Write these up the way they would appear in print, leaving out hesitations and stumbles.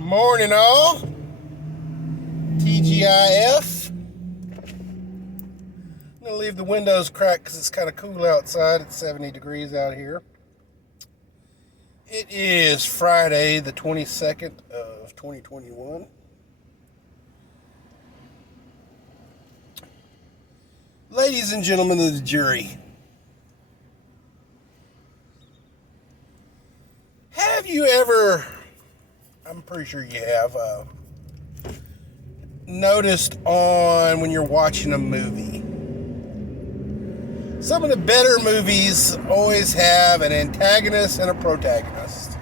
Morning, all. TGIF. I'm going to leave the windows cracked because it's kind of cool outside. It's 70 degrees out here. It is Friday, the 22nd of 2021. Ladies and gentlemen of the jury, have you ever, I'm pretty sure you have, noticed on when you're watching a movie, some of the better movies always have an antagonist and a protagonist,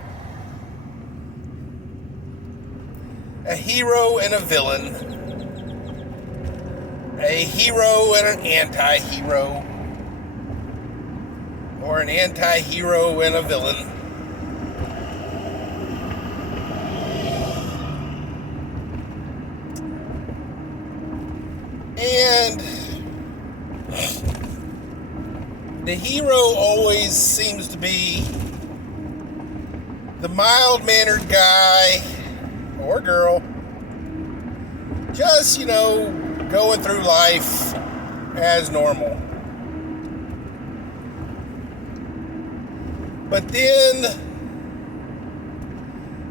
a hero and a villain, a hero and an anti-hero, or an anti-hero and a villain. And the hero always seems to be the mild-mannered guy or girl, just, going through life as normal. But then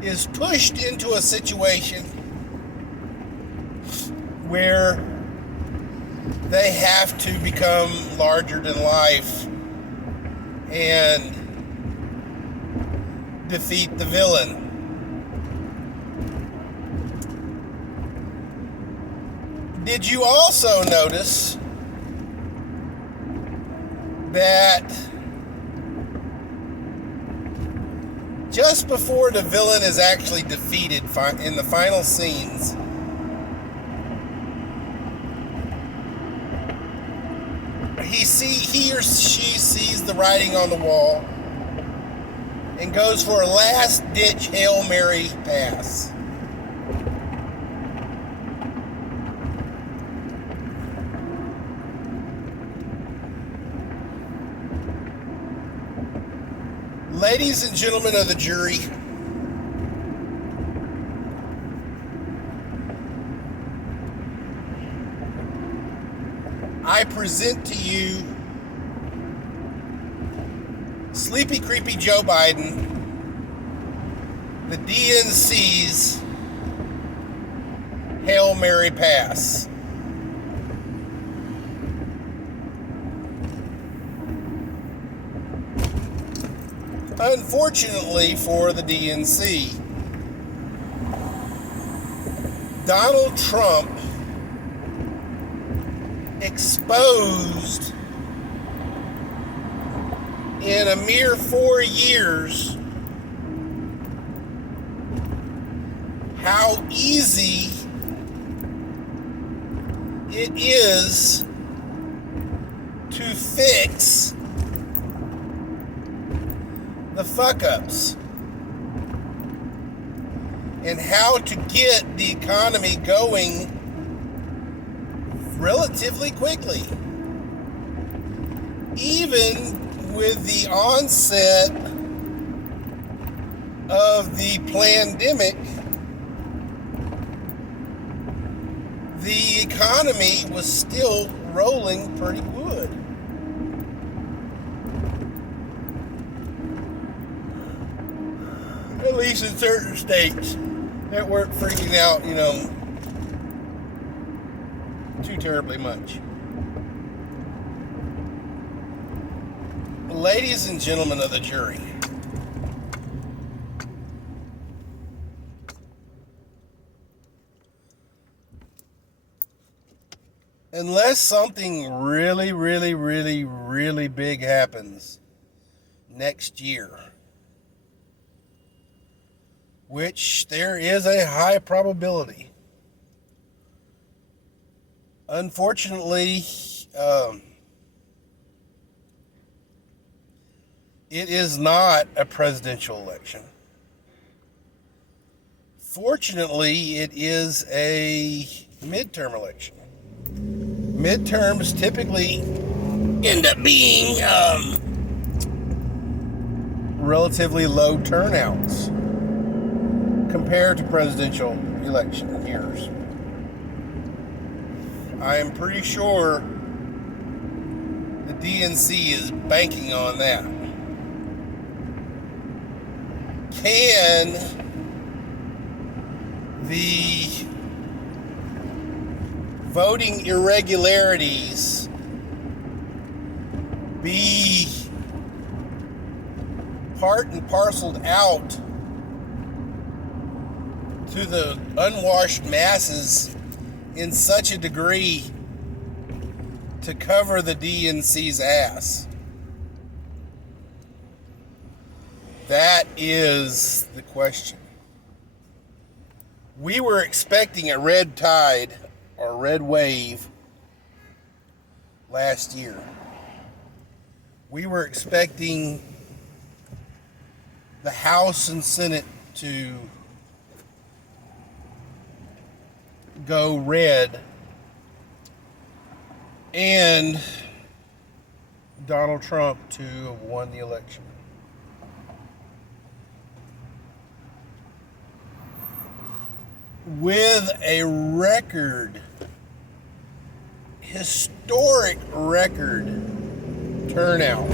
is pushed into a situation where they have to become larger than life and defeat the villain. Did you also notice that just before the villain is actually defeated in the final scenes, he or she sees the writing on the wall and goes for a last-ditch Hail Mary pass? Ladies and gentlemen of the jury, I present to you Sleepy Creepy Joe Biden, the DNC's Hail Mary pass. Unfortunately for the DNC, Donald Trump exposed in a mere 4 years how easy it is to fix the fuck-ups and how to get the economy going relatively quickly. Even with the onset of the pandemic, the economy was still rolling pretty good. At least in certain states that weren't freaking out, too terribly much. Ladies and gentlemen of the jury, unless something really, really, really, really big happens next year, which there is a high probability, unfortunately, it is not a presidential election. Fortunately, it is a midterm election. Midterms typically end up being relatively low turnouts compared to presidential election years. I am pretty sure the DNC is banking on that. Can the voting irregularities be part and parceled out to the unwashed masses in such a degree to cover the DNC's ass? That is the question. We were expecting a red tide or red wave last year. We were expecting the House and Senate to go red and Donald Trump to have won the election. With a record, historic record turnout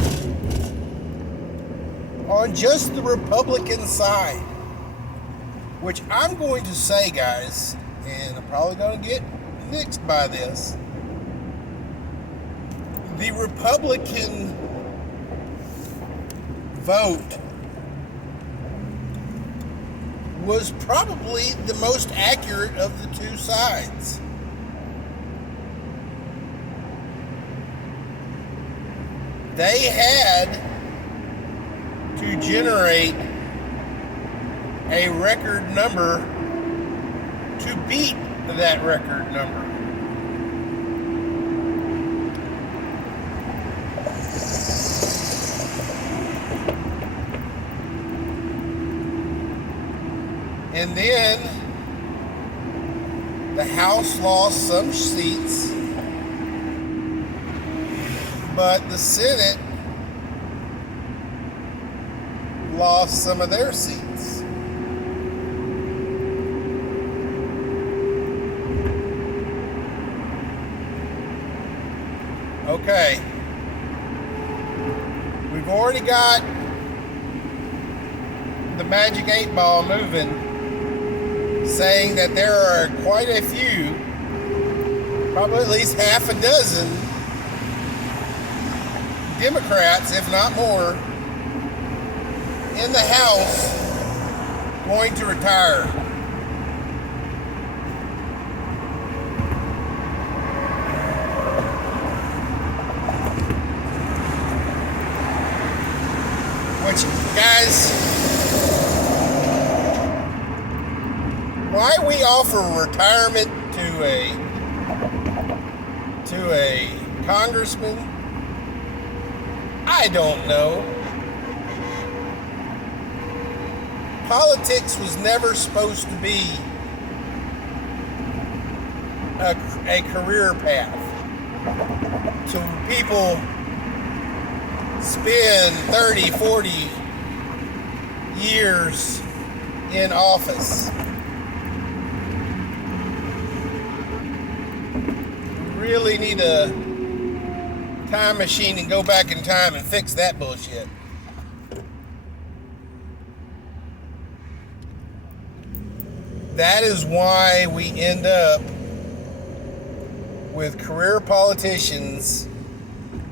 on just the Republican side, which I'm going to say, guys, and I'm probably going to get nixed by this, the Republican vote was probably the most accurate of the two sides. They had to generate a record number to beat that record number. And then the House lost some seats, but the Senate lost some of their seats. Okay. We've already got the Magic 8 Ball moving, saying that there are quite a few, probably at least half a dozen Democrats, if not more, in the House going to retire. Which, guys, why we offer retirement to a congressman, I don't know. Politics was never supposed to be a career path. So people spend 30, 40 years in office. We really need a time machine and go back in time and fix that bullshit. That is why we end up with career politicians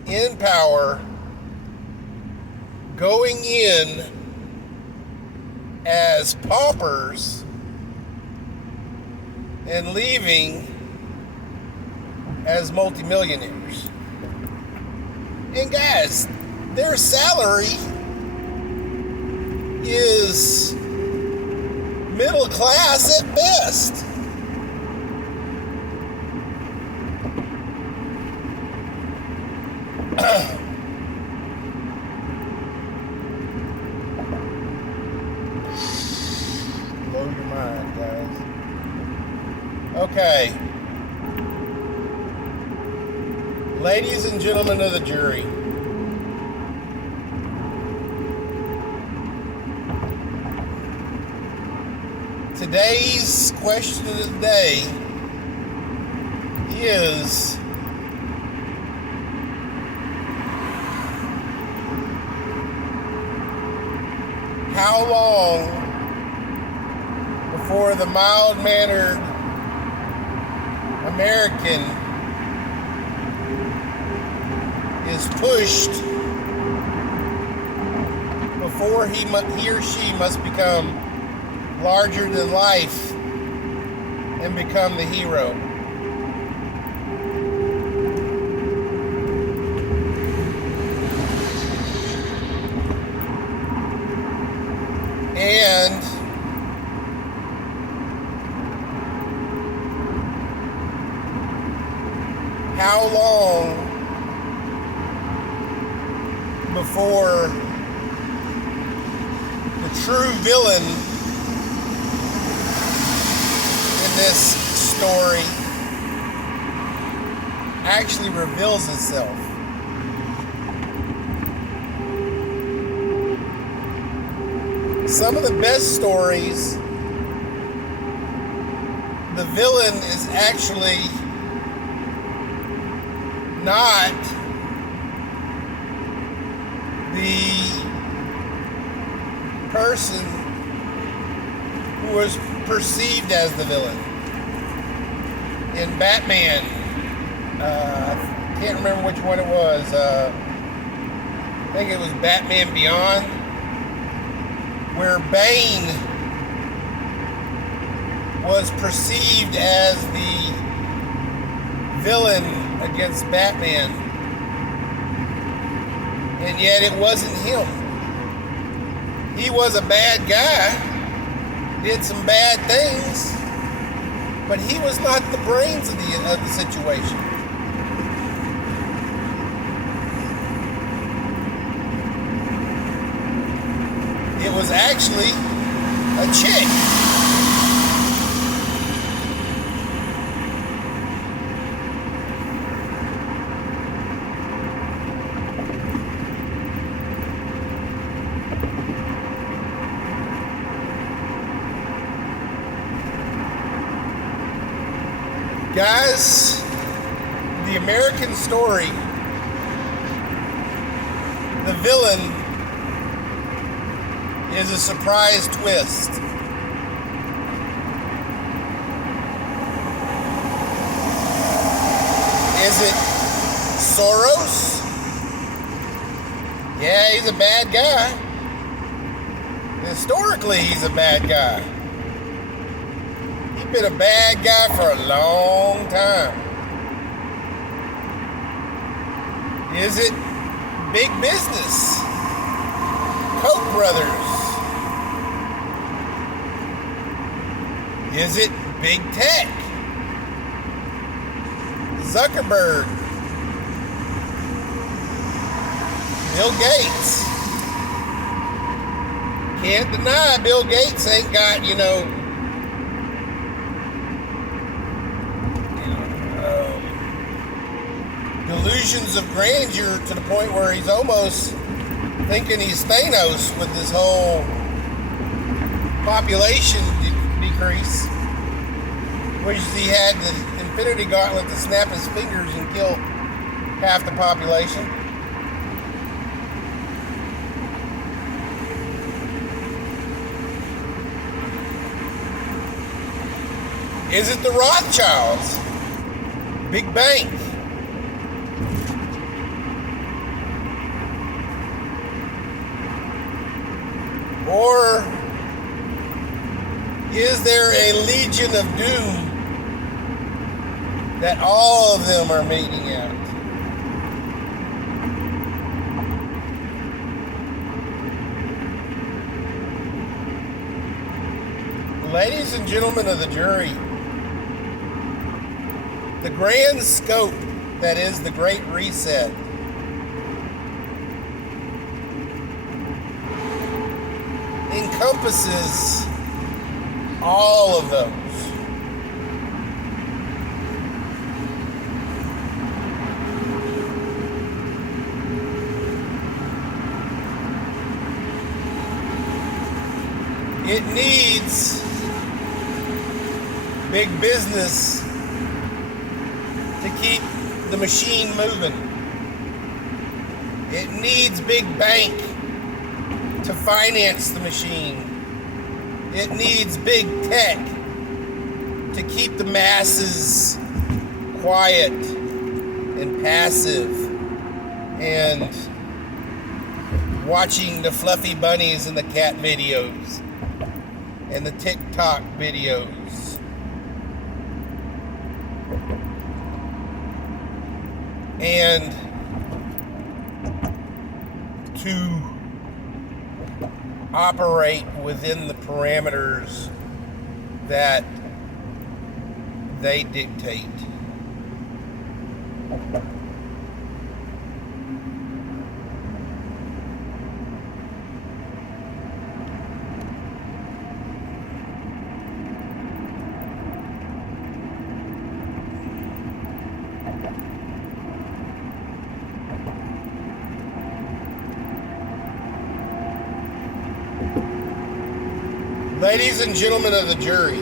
in power going in as paupers and leaving as multimillionaires. And guys, their salary is middle class at best. Blow your mind, guys. Okay. Ladies and gentlemen of the jury, Today's question of the day is, how long before the mild-mannered American is pushed before he or she must become larger than life and become the hero? And how long before the true villain in this story actually reveals itself? Some of the best stories, the villain is actually not the person who was perceived as the villain. In Batman, I can't remember which one it was. I think it was Batman Beyond, where Bane was perceived as the villain against Batman, and yet it wasn't him. He was a bad guy, did some bad things, but he was not the brains of the situation. It was actually a chick. Guys, the American story, the villain is a surprise twist. Is it Soros? Yeah, he's a bad guy. Historically, he's a bad guy. He's been a bad guy for a long time. Is it big business? Koch brothers? Is it big tech? Zuckerberg? Bill Gates? Can't deny Bill Gates ain't got, delusions of grandeur to the point where he's almost thinking he's Thanos with this whole population decrease. Wishes he had the Infinity Gauntlet to snap his fingers and kill half the population. Is it the Rothschilds? Big bank? Or is there a legion of doom that all of them are meeting out? Ladies and gentlemen of the jury, the grand scope that is the Great Reset encompasses all of those. It needs big business to keep the machine moving. It needs big bank to finance the machine. It needs big tech to keep the masses quiet and passive and watching the fluffy bunnies and the cat videos and the TikTok videos. And to operate within the parameters that they dictate. Ladies and gentlemen of the jury,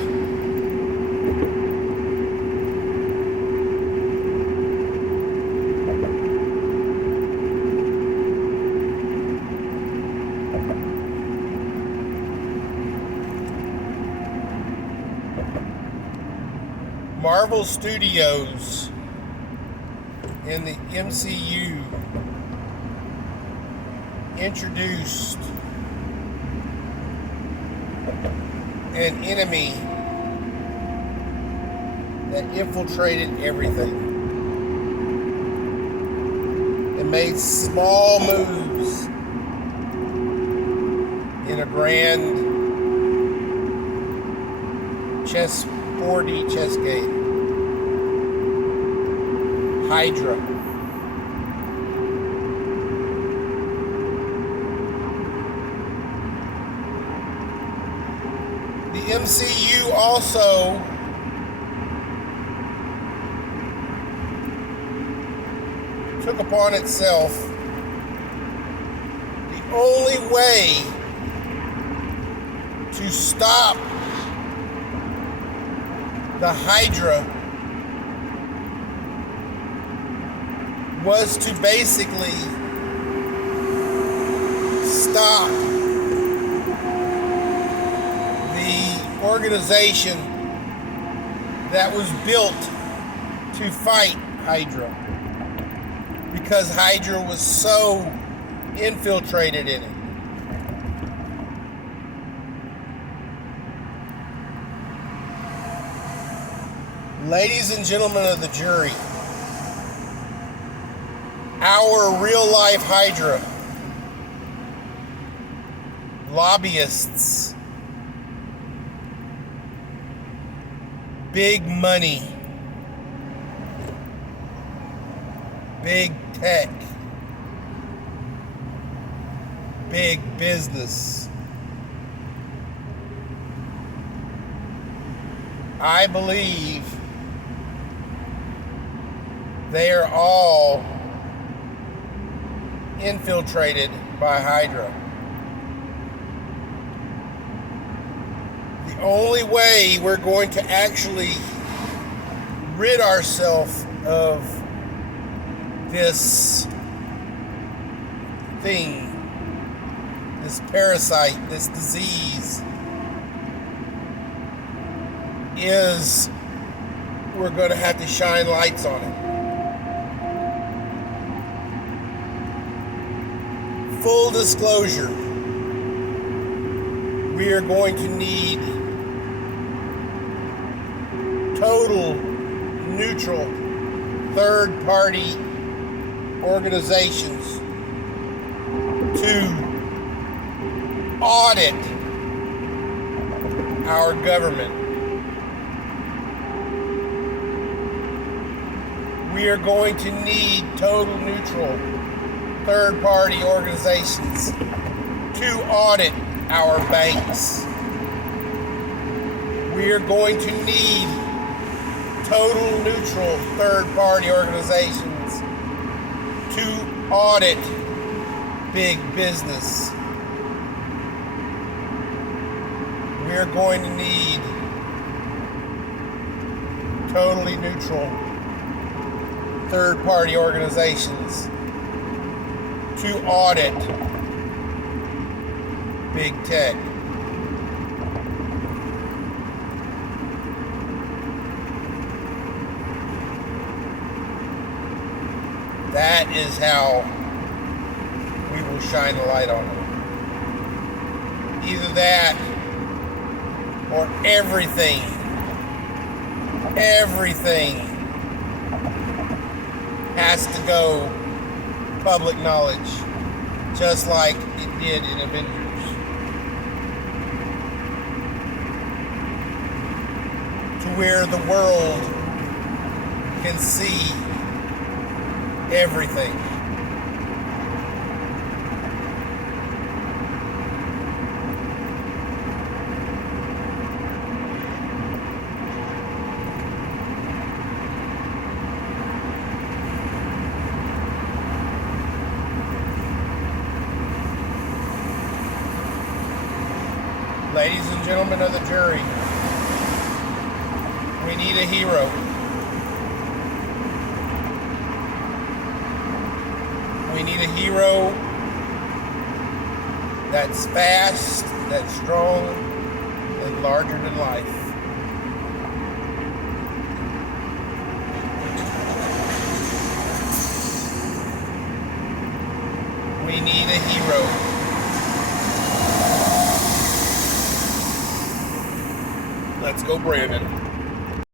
Marvel Studios in the MCU introduced an enemy that infiltrated everything and made small moves in a grand 4D chess game. Hydra. The MCU also took upon itself the only way to stop the Hydra was to basically stop the organization that was built to fight Hydra, because Hydra was so infiltrated in it. Ladies and gentlemen of the jury, our real-life Hydra, lobbyists, big money, big tech, big business. I believe they are all infiltrated by Hydra. The only way we're going to actually rid ourselves of this thing, this parasite, this disease, is we're going to have to shine lights on it. Full disclosure, we are going to need total, neutral, third-party organizations to audit our government. We are going to need total, neutral, third-party organizations to audit our banks. We are going to need total, neutral, third-party organizations to audit big business. We are going to need totally neutral third-party organizations to audit big tech. That is how we will shine a light on them. Either that or everything has to go public knowledge, just like it did in Avengers. To where the world can see everything. Ladies and gentlemen of the jury, we need a hero. We need a hero that's fast, that's strong, and larger than life. We need a hero. Let's go, Brandon.